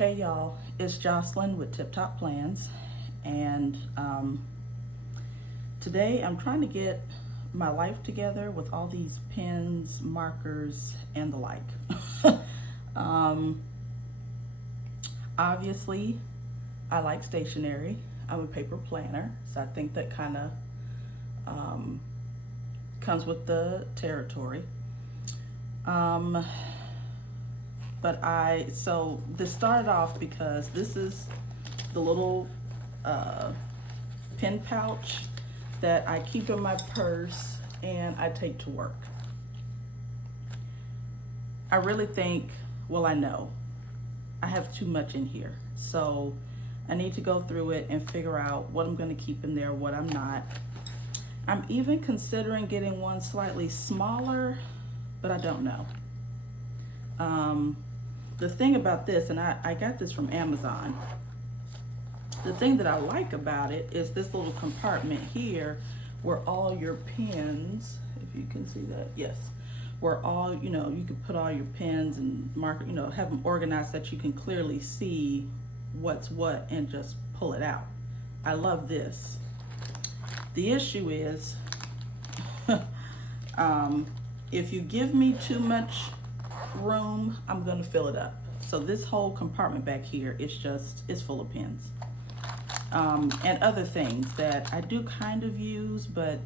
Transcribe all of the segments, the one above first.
Hey y'all, it's Jocelyn with Tip Top Plans, and today I'm trying to get my life together with all these pens, markers, and the like. um, Obviously, I like stationery. I'm a paper planner, so I think that kind of um, comes with the territory. Um, so this started off because this is the little uh, pen pouch that I keep in my purse and I take to work. I really think, well, I know I have too much in here. So I need to go through it and figure out what I'm going to keep in there, what I'm not. I'm even considering getting one slightly smaller, but I don't know. The thing about this, and I got this from Amazon, the thing that I like about it is this little compartment here where all your pens, if you can see that, yes, where all, you can put all your pens and marker, have them organized so that you can clearly see what's what and just pull it out. I love this. The issue is, if you give me too much room, I'm gonna fill it up. So this whole compartment back here is full of pens. And other things that I do kind of use, but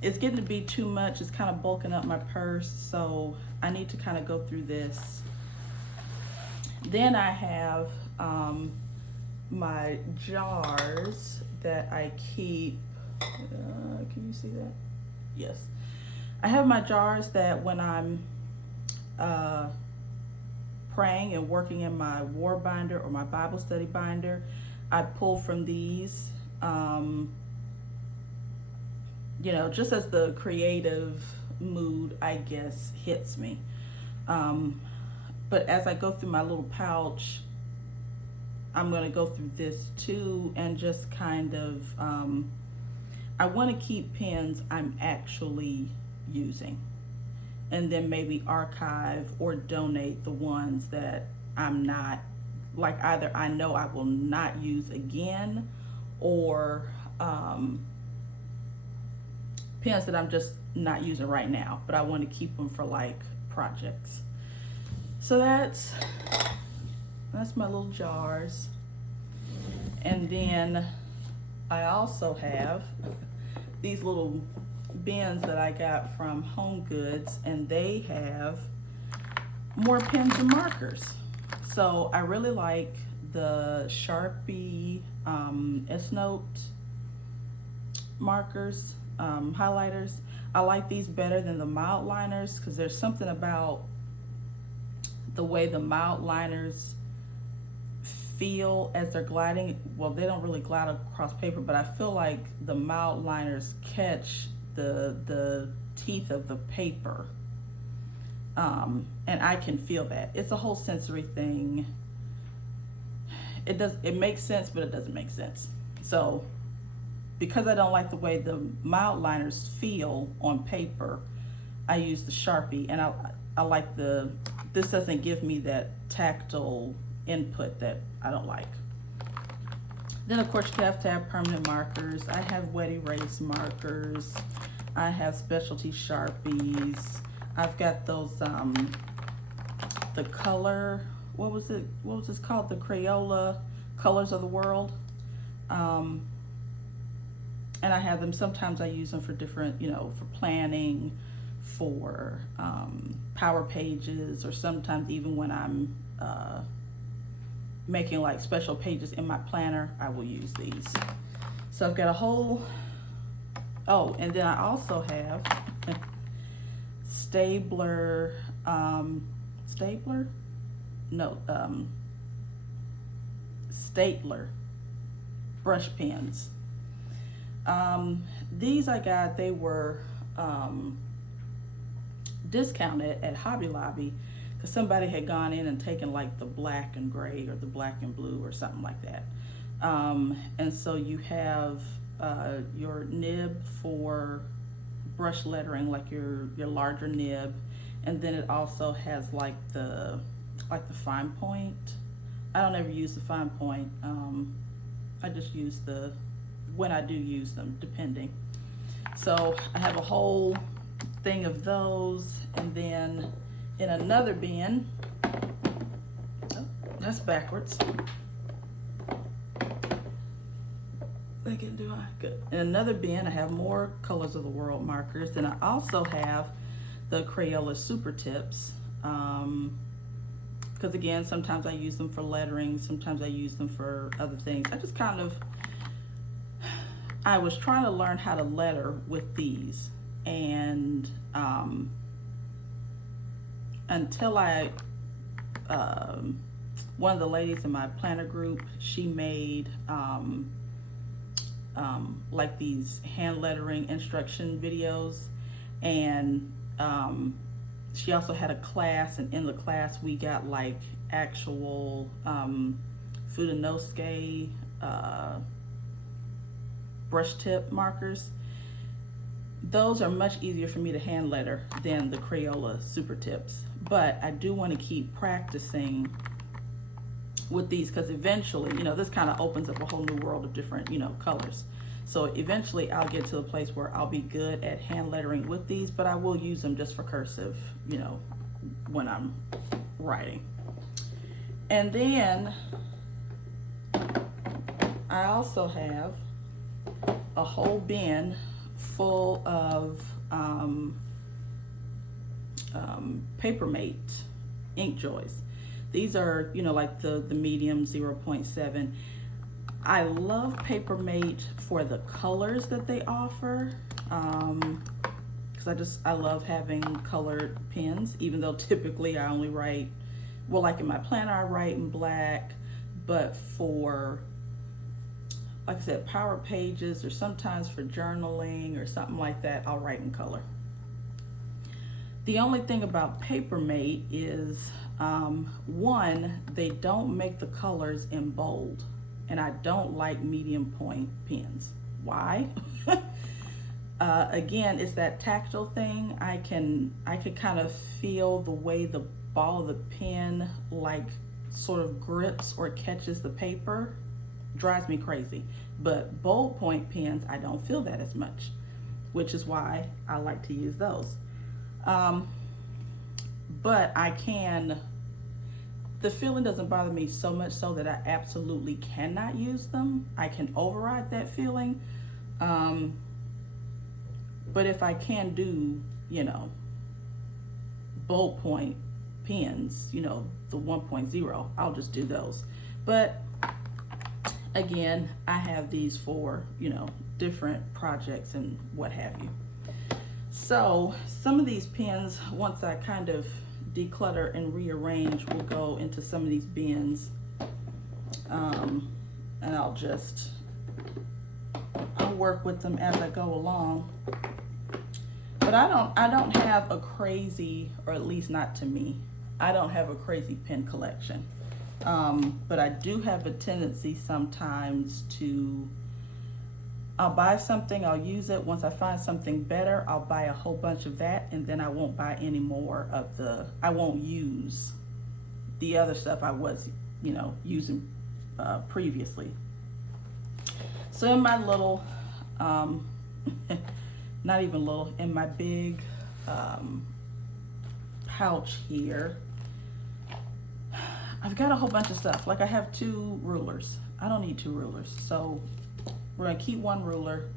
it's getting to be too much. It's kind of bulking up my purse, so I need to kind of go through this. Then I have my jars that I keep. Can you see that? Yes. I have my jars that when I'm praying and working in my war binder or my Bible study binder, I pull from these, just as the creative mood, I guess, hits me. But as I go through my little pouch, I'm going to go through this too and just kind of, I want to keep pens I'm actually using, and then maybe archive or donate the ones that I'm not, like either I know I will not use again, or pens that I'm just not using right now, but I want to keep them for like projects. So that's my little jars. And then I also have these little bins that I got from Home Goods, and they have more pens and markers. So I really like the Sharpie S-Note markers, highlighters. I like these better than the mild liners because there's something about the way the mild liners feel as they're gliding. Well, they don't really glide across paper, but I feel like the mild liners catch the teeth of the paper. And I can feel that. It's a whole sensory thing. It makes sense, but it doesn't make sense. So because I don't like the way the mild liners feel on paper, I use the Sharpie, and I like this doesn't give me that tactile input that I don't like. Then of course you have to have permanent markers. I have wet erase markers. I have specialty Sharpies. I've got those the color, what was this called, the Crayola Colors of the World, and I have them. Sometimes I use them for different, for planning, for power pages, or sometimes even when I'm making like special pages in my planner, I will use these. So I've got a whole, and then I also have Stapler brush pens. These I got, they were discounted at Hobby Lobby because somebody had gone in and taken like the black and gray or the black and blue or something like that. And so you have your nib for brush lettering, like your larger nib, and then it also has like the like the fine point. I don't ever use the fine point. I just use when I do use them, depending. So I have a whole thing of those, and then in another bin, oh, that's backwards. Good. In another bin, I have more Colors of the World markers. Then I also have the Crayola Super Tips. Because again, sometimes I use them for lettering, sometimes I use them for other things. I was trying to learn how to letter with these, and until one of the ladies in my planner group, she made like these hand lettering instruction videos, and she also had a class, and in the class we got like actual Fudenosuke brush tip markers. Those are much easier for me to hand letter than the Crayola Super Tips, but I do want to keep practicing with these, because eventually, you know, this kind of opens up a whole new world of different, you know, colors. So eventually I'll get to a place where I'll be good at hand lettering with these, but I will use them just for cursive, you know, when I'm writing. And then I also have a whole bin full of Papermate ink joys. These are, you know, like the medium 0.7. I love Papermate for the colors that they offer, because I love having colored pens, even though typically I only write, well, like in my planner I write in black, but for, like I said, power pages, or sometimes for journaling or something like that, I'll write in color. The only thing about Papermate is, one, they don't make the colors in bold, and I don't like medium point pens. Why? Again, it's that tactile thing. I can kind of feel the way the ball of the pen like sort of grips or catches the paper. Drives me crazy. But bold point pens, I don't feel that as much, which is why I like to use those. But the feeling doesn't bother me so much so that I absolutely cannot use them. I can override that feeling. But if I can do, you know, bold point pens, you know, the 1.0, I'll just do those. But again, I have these for, you know, different projects and what have you. So some of these pens, once I kind of declutter and rearrange, will go into some of these bins, and I'll work with them as I go along. But I don't have a crazy, or at least not to me, I don't have a crazy pen collection. But I do have a tendency sometimes to, I'll buy something, I'll use it. Once I find something better, I'll buy a whole bunch of that, and then I won't buy any more of I won't use the other stuff I was, you know, using previously. So in my little, not even little, in my big pouch here, I've got a whole bunch of stuff. Like I have 2 rulers. I don't need 2 rulers. So we're gonna keep one ruler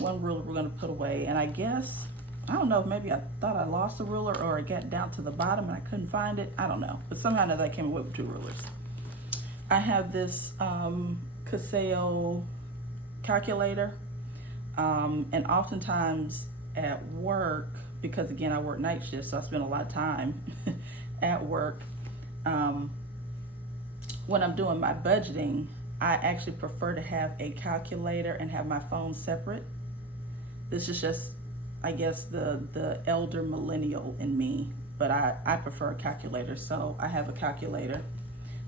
we're gonna put away. And I guess, I don't know, maybe I thought I lost a ruler, or it got down to the bottom and I couldn't find it. I don't know, but somehow or another I came away with 2 rulers. I have this Casio calculator, and oftentimes at work, because again I work night shifts, so I spend a lot of time at work. When I'm doing my budgeting, I actually prefer to have a calculator and have my phone separate. This is just, I guess, the elder millennial in me, but I prefer a calculator, so I have a calculator.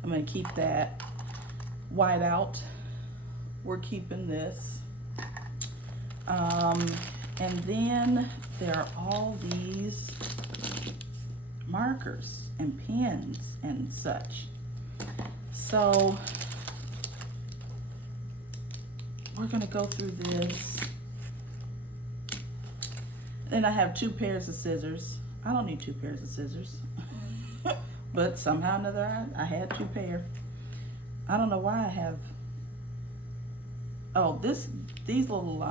I'm gonna keep that white out. We're keeping this. And then there are all these markers, and pens and such. So we're gonna go through this. Then I have 2 pairs of scissors. I don't need 2 pairs of scissors. But somehow or another I had 2 pair. I don't know why I have, oh, these little,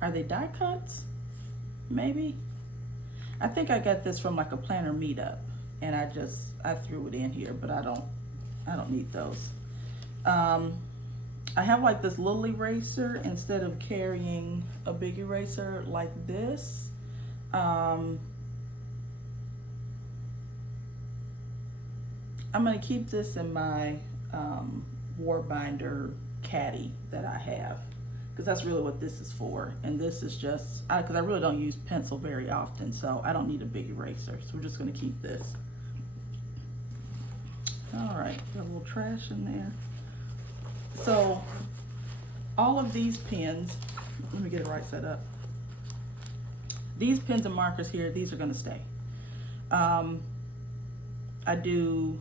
are they die cuts? Maybe? I think I got this from like a planner meetup, and I threw it in here, but I don't need those. I have like this little eraser instead of carrying a big eraser like this. I'm gonna keep this in my Warbinder caddy that I have, because that's really what this is for. And this is just, because I really don't use pencil very often, so I don't need a big eraser. So we're just gonna keep this. All right, got a little trash in there. So all of these pens, let me get it right set up. These pens and markers here, these are gonna stay. I do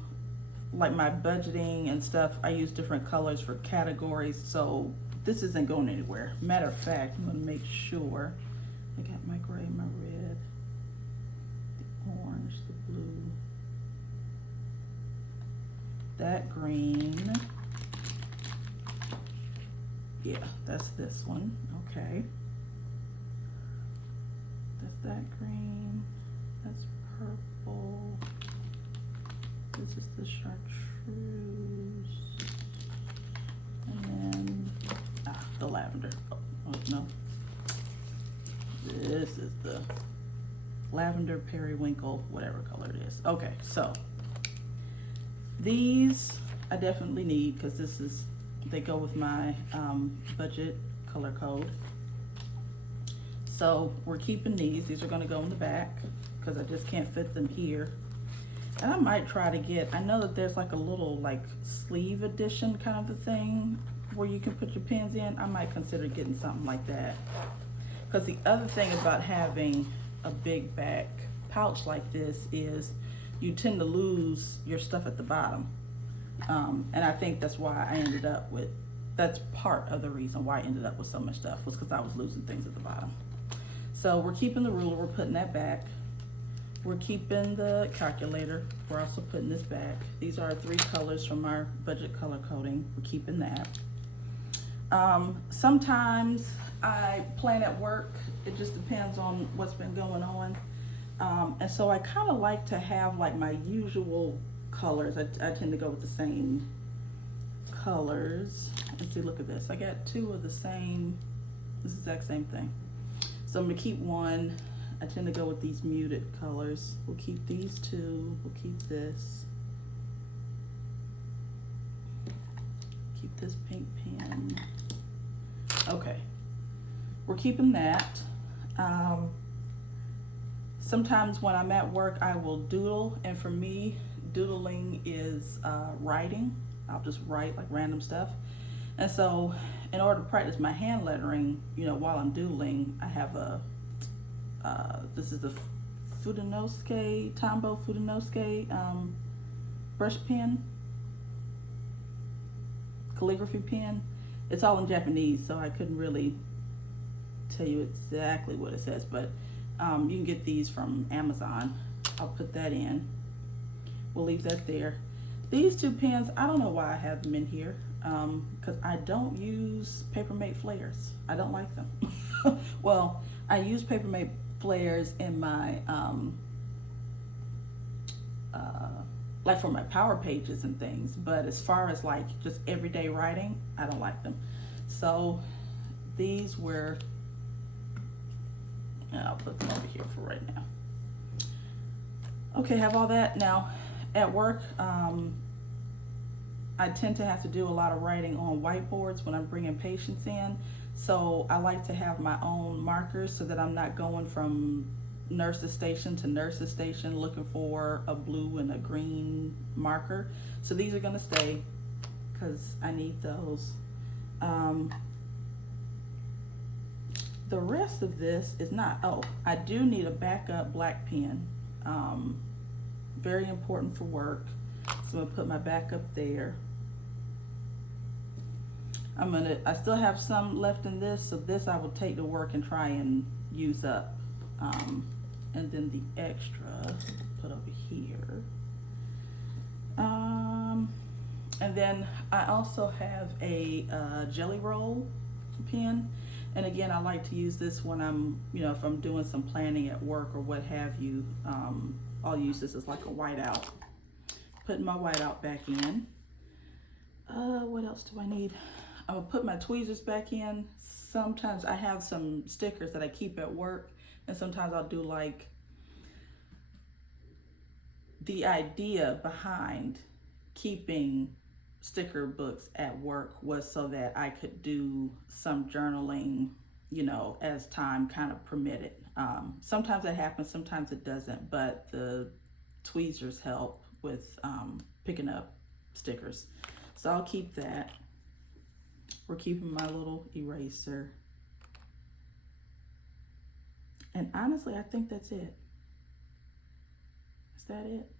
like my budgeting and stuff, I use different colors for categories, so this isn't going anywhere. Matter of fact, I'm gonna make sure I got my gray, my red, the orange, the blue, that green. Yeah, that's this one. Okay. That's that green. That's purple. This is the chartreuse. And then, the lavender. Oh, no. This is the lavender, periwinkle, whatever color it is. Okay, so these I definitely need, because they go with my budget color code. So we're keeping these. These are gonna go in the back because I just can't fit them here. And I might try to get, I know that there's like a little like sleeve edition kind of a thing where you can put your pens in. I might consider getting something like that. Because the other thing about having a big back pouch like this is you tend to lose your stuff at the bottom. And I think that's why I ended up with, that's part of the reason why I ended up with so much stuff, was because I was losing things at the bottom. So we're keeping the ruler, we're putting that back. We're keeping the calculator, we're also putting this back. These are our 3 colors from our budget color coding, we're keeping that. Sometimes I plan at work, it just depends on what's been going on. And so I kind of like to have like my usual colors. I tend to go with the same colors. Let's see, look at this. I got 2 of the same, this exact same thing. So I'm gonna keep one. I tend to go with these muted colors. We'll keep these 2, we'll keep this. Keep this pink pen. Okay, we're keeping that. Sometimes when I'm at work, I will doodle, and for me, doodling is writing. I'll just write like random stuff. And so in order to practice my hand lettering, you know, while I'm doodling, I have a, this is the Fudenosuke, Tombow Fudenosuke brush pen, calligraphy pen. It's all in Japanese, so I couldn't really tell you exactly what it says, but you can get these from Amazon. I'll put that in. We'll leave that there. These 2 pens, I don't know why I have them in here, because I don't use Papermate flares. I don't like them. Well, I use Papermate flares in my, like for my power pages and things, but as far as like just everyday writing, I don't like them. So these were, and I'll put them over here for right now. Okay, have all that. Now at work, I tend to have to do a lot of writing on whiteboards when I'm bringing patients in. So I like to have my own markers so that I'm not going from nurse's station to nurse's station looking for a blue and a green marker. So these are gonna stay because I need those. the rest of this is not. Oh, I do need a backup black pen. Very important for work. So I'm gonna put my backup there. I still have some left in this, so this I will take to work and try and use up. And then the extra, put over here. And then I also have a jelly roll pen. And again, I like to use this when I'm, if I'm doing some planning at work or what have you. I'll use this as like a whiteout. Putting my whiteout back in. What else do I need? I'm gonna put my tweezers back in. Sometimes I have some stickers that I keep at work, and sometimes I'll do like, the idea behind keeping sticker books at work was so that I could do some journaling, as time kind of permitted. Sometimes it happens, sometimes it doesn't, but the tweezers help with picking up stickers. So I'll keep that. We're keeping my little eraser. And honestly, I think that's it. Is that it?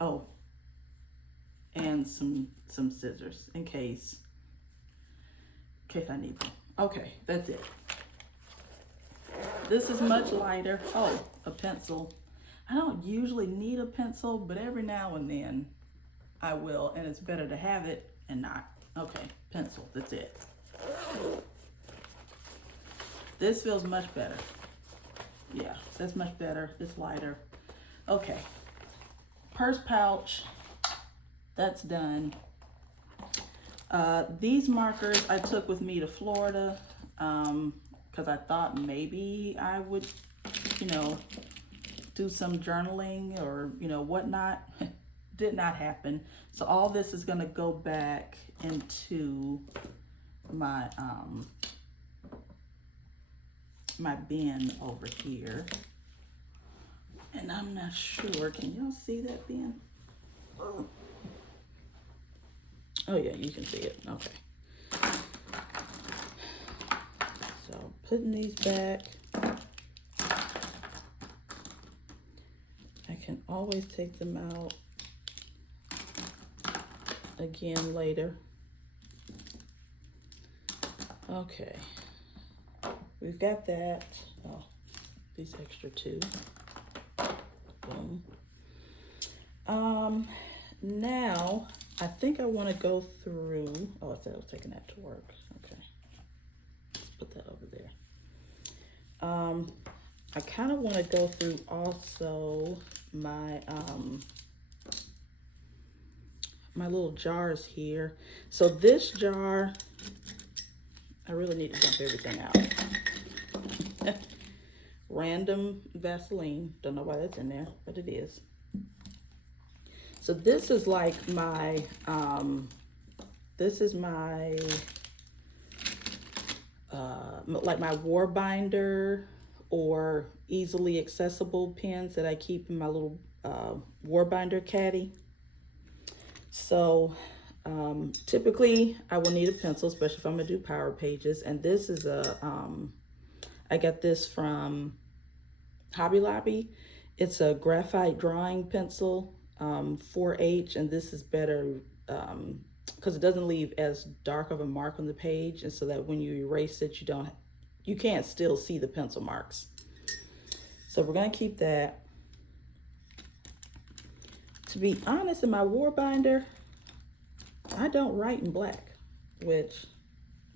Oh, and some scissors in case I need them. Okay, that's it. This is much lighter. Oh, a pencil. I don't usually need a pencil, but every now and then I will, and it's better to have it and not. Okay, pencil, that's it. This feels much better. Yeah, that's much better. It's lighter. Okay, purse pouch, that's done. These markers I took with me to Florida because I thought maybe I would, do some journaling or, whatnot. Did not happen. So all this is gonna go back into my my bin over here. And I'm not sure, can y'all see that bin? Oh yeah, you can see it, okay. So putting these back. I can always take them out again later. Okay, we've got that. Oh, these extra two. Boom. Now I think I want to go through. Oh, I said I was taking that to work. Okay, let's put that over there. I kind of want to go through also my my little jars here. So this jar, I really need to dump everything out. Random Vaseline, don't know why that's in there, but it is. So this is like my like my war binder or easily accessible pens that I keep in my little war binder caddy. So typically I will need a pencil, especially if I'm gonna do power pages. And this is I got this from Hobby Lobby. It's a graphite drawing pencil, 4H, and this is better because it doesn't leave as dark of a mark on the page, and so that when you erase it, you can't still see the pencil marks. So we're gonna keep that. To be honest, in my war binder, I don't write in black, which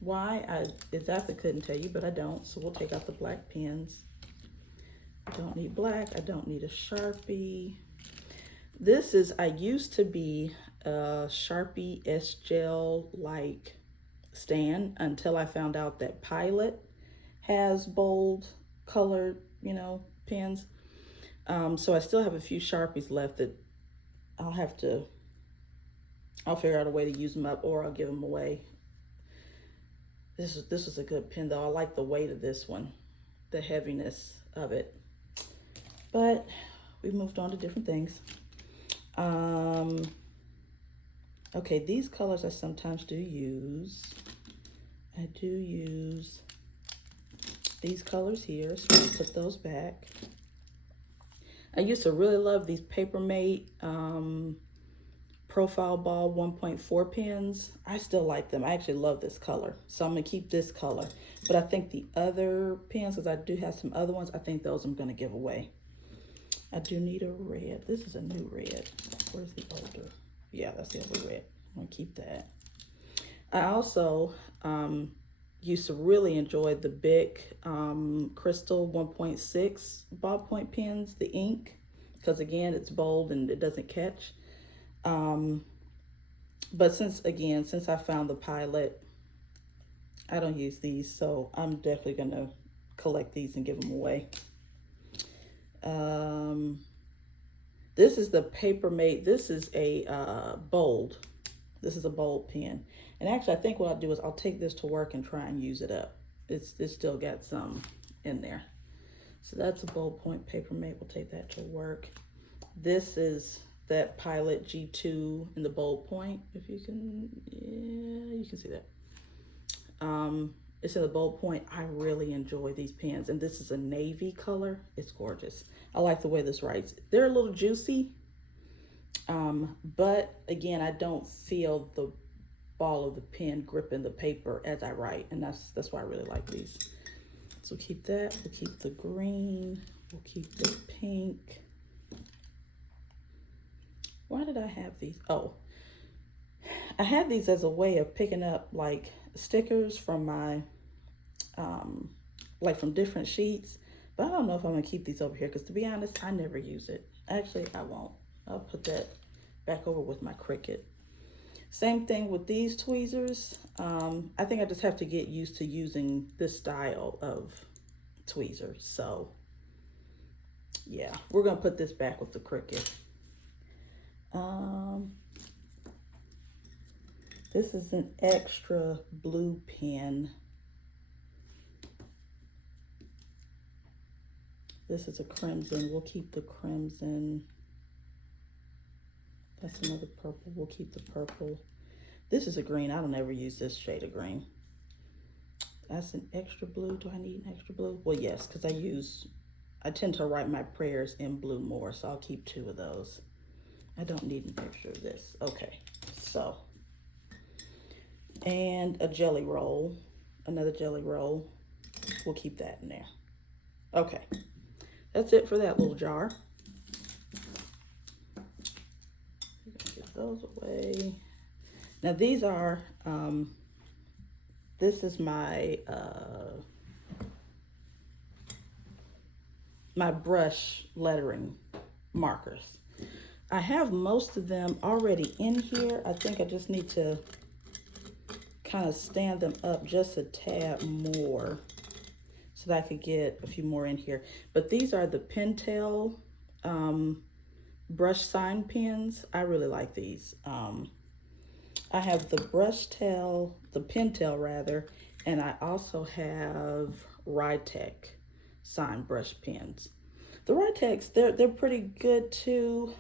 why I exactly couldn't tell you, but I don't. So we'll take out the black pens. I don't need black. I don't need a Sharpie. This is, I used to be a Sharpie S-Gel like stand until I found out that Pilot has bold colored, pens. So I still have a few Sharpies left that I'll figure out a way to use them up, or I'll give them away. This is a good pen though. I like the weight of this one, the heaviness of it. But we've moved on to different things. Okay, these colors I sometimes do use. I do use these colors here, so I'll put those back. I used to really love these Papermate Profile Ball 1.4 pens. I still like them. I actually love this color, so I'm gonna keep this color. But I think the other pens, because I do have some other ones, I think those I'm gonna give away. I do need a red. This is a new red. Where's the older? Yeah, that's the older red. I'm gonna keep that. I also used to really enjoy the Bic Crystal 1.6 ballpoint pens, the ink, because again, it's bold and it doesn't catch. But since I found the Pilot, I don't use these, so I'm definitely gonna collect these and give them away. This is the Papermate. This is a bold. This is a bold pen. And actually, I think what I'll do is I'll take this to work and try and use it up. It's still got some in there. So that's a bold point Papermate. We'll take that to work. This is that Pilot G2 in the bold point. If you can, yeah, you can see that. It's in the bold point. I really enjoy these pens. And this is a navy color. It's gorgeous. I like the way this writes. They're a little juicy. But again, I don't feel the ball of the pen gripping the paper as I write, and that's why I really like these. So keep that. We'll keep the green. We'll keep the pink. Why did I have these? Oh, I had these as a way of picking up like stickers from my like from different sheets, but I don't know if I'm gonna keep these over here, because to be honest, I never use it. Actually, I won't. I'll put that back over with my Cricut. Same thing with these tweezers. I think I just have to get used to using this style of tweezers. So yeah, we're gonna put this back with the Cricut. This is an extra blue pen. This is a crimson. We'll keep the crimson. That's another purple. We'll keep the purple. This is a green. I don't ever use this shade of green. That's an extra blue. Do I need an extra blue? Well, yes, because I tend to write my prayers in blue more, so I'll keep 2 of those. I don't need an extra of this. Okay, so, and a jelly roll, another jelly roll. We'll keep that in there. Okay, that's it for that little jar. Get those away. Now these are, this is my, my brush lettering markers. I have most of them already in here. I think I just need to kind of stand them up just a tad more so that I could get a few more in here. But these are the Pentel brush sign pens. I really like these. I have the Pentel rather, and I also have Rytec sign brush pens. The Rytecs, they're pretty good too.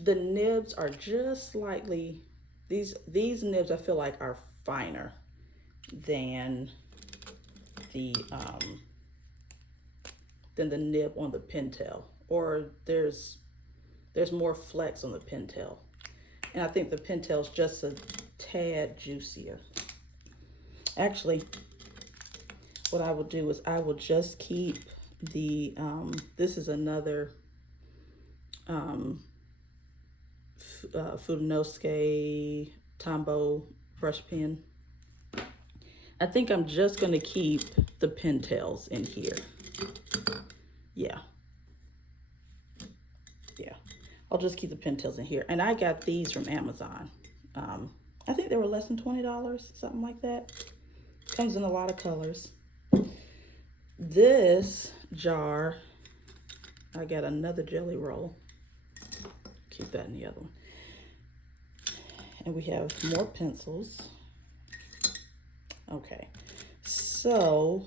The nibs are just slightly, these nibs I feel like are finer than the nib on the Pentel, or there's more flex on the Pentel. And I think the Pentel's just a tad juicier. Actually, what I will do is I will just keep the, this is another Fudenosuke Tombow brush pen. I think I'm just going to keep the Pentels in here. Yeah. I'll just keep the Pentels in here. And I got these from Amazon. I think they were less than $20, something like that. Comes in a lot of colors. This jar, I got another jelly roll. Keep that in the other one. And we have more pencils. Okay, so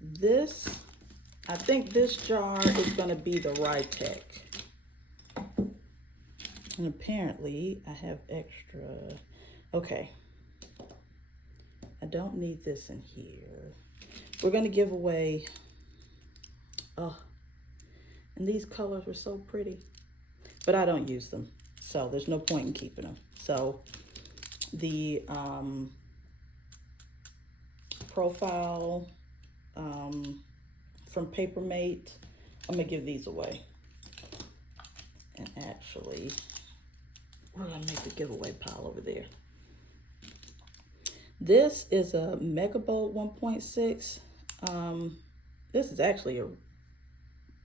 this, I think this jar is gonna be the Rytec. And apparently I have extra, okay. I don't need this in here. We're gonna give away, oh, and these colors were so pretty, but I don't use them. So there's no point in keeping them. So the profile from Papermate, I'm gonna give these away. And actually, we're gonna make the giveaway pile over there. This is a Megabolt 1.6. This is actually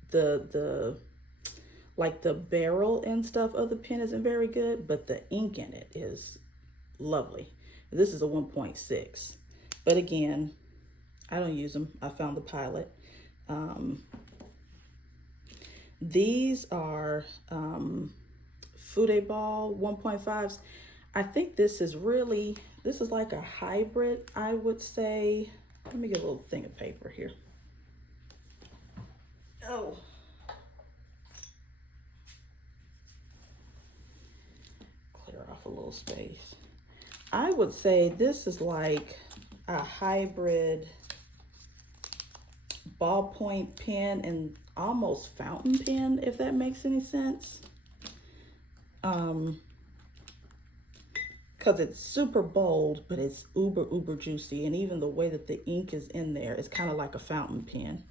the like the barrel and stuff of the pen isn't very good, but the ink in it is lovely. This is a 1.6, but again, I don't use them. I found the Pilot. These are Fudeball 1.5s. I think this is like a hybrid, I would say. Let me get a little thing of paper here. Oh. Clear off a little space. I would say this is like a hybrid ballpoint pen and almost fountain pen, if that makes any sense. Because it's super bold, but it's uber juicy, and even the way that the ink is in there is kind of like a fountain pen.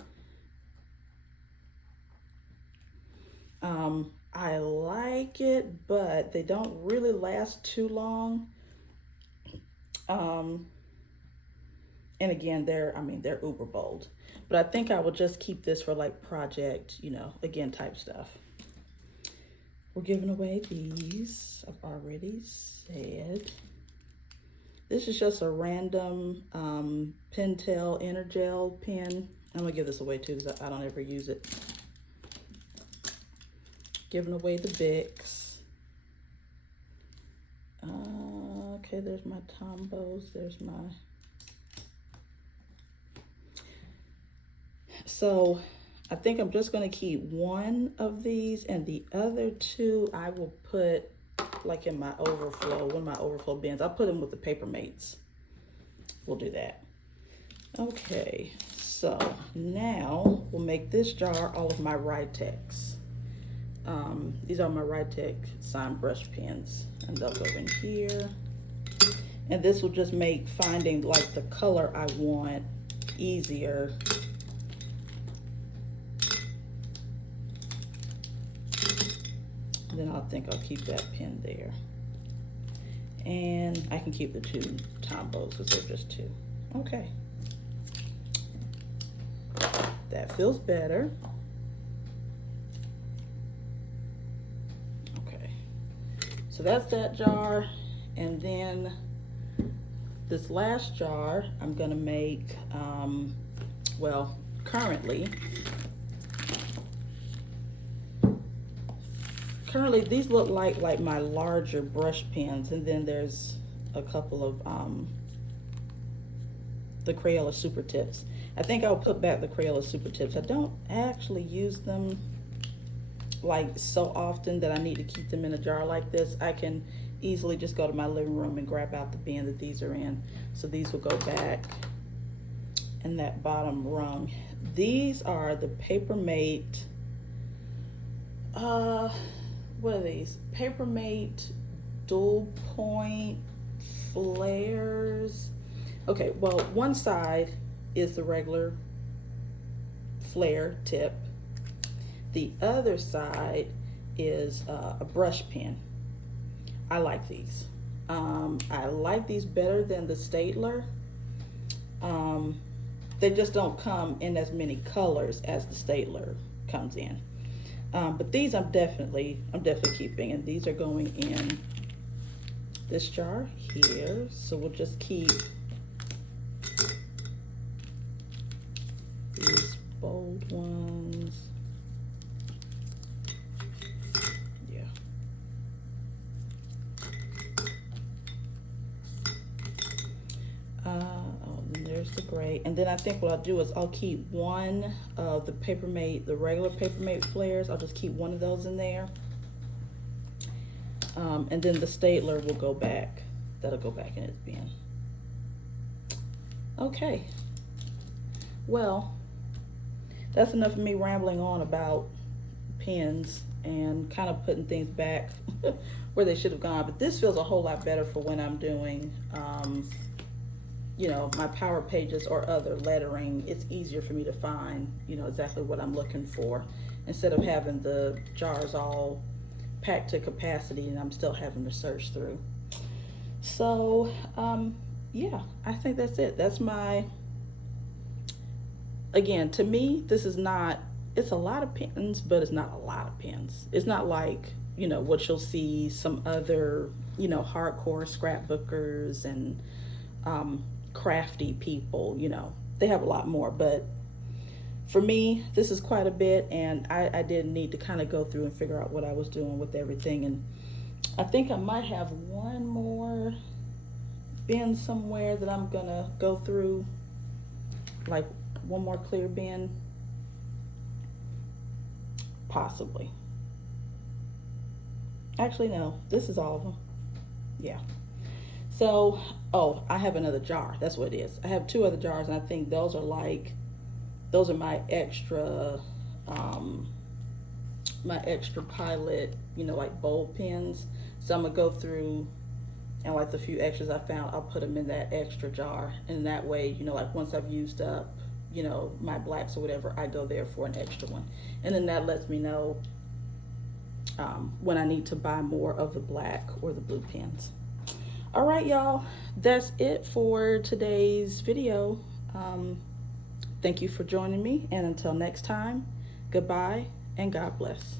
I like it, but they don't really last too long. And again, they're uber bold. But I think I will just keep this for like project, again, type stuff. We're giving away these, I've already said. This is just a random Pentel Energel pen. I'm gonna give this away too because I don't ever use it. Giving away the Bics. Okay, there's my Tombows, there's my... So I think I'm just gonna keep one of these, and the other two I will put like in my overflow, one of my overflow bins. I'll put them with the Papermates. We'll do that. Okay, so now we'll make this jar all of my Ritex. These are my Ritex sign brush pens, and they'll go in here. And this will just make finding like the color I want easier. Then I'll keep that pen there. And I can keep the two Tombows because they're just two. Okay. That feels better. Okay. So that's that jar. And then this last jar, I'm gonna make, well, currently these look like my larger brush pens, and then there's a couple of the Crayola Super Tips. I think I'll put back the Crayola Super Tips. I don't actually use them like so often that I need to keep them in a jar like this. I can easily just go to my living room and grab out the bin that these are in. So these will go back in that bottom rung. These are the Papermate, what are these? Papermate dual point flares. Okay, well, one side is the regular flare tip. The other side is a brush pen. I like these. I like these better than the Staedtler. They just don't come in as many colors as the Staedtler comes in. But these I'm definitely keeping, and these are going in this jar here. So we'll just keep these bold ones. Yeah. Oh, and there's the gray. And then I think what I'll do is I'll keep one of the Papermate, the regular Papermate flares. I'll just keep one of those in there. And then the Staedtler will go back. That'll go back in its bin. Okay, well, that's enough of me rambling on about pens and kind of putting things back where they should have gone. But this feels a whole lot better for when I'm doing, you know, my power pages or other lettering. It's easier for me to find, you know, exactly what I'm looking for instead of having the jars all packed to capacity and I'm still having to search through. So, yeah, I think that's it. That's my, again, to me, this is not, it's a lot of pens, but it's not a lot of pens. It's not like, you know, what you'll see some other, you know, hardcore scrapbookers and crafty people, you know, they have a lot more. But for me, this is quite a bit, and I did need to kind of go through and figure out what I was doing with everything. And I think I might have one more bin somewhere that I'm gonna go through, like one more clear bin, possibly. Actually, no, this is all of them. Yeah. So, oh, I have another jar. That's what it is. I have two other jars, and I think those are like, those are my extra Pilot, you know, like bold pens. So I'm gonna go through and like the few extras I found, I'll put them in that extra jar. And that way, you know, like once I've used up, you know, my blacks or whatever, I go there for an extra one. And then that lets me know when I need to buy more of the black or the blue pens. All right, y'all, that's it for today's video. Thank you for joining me, and until next time, goodbye and God bless.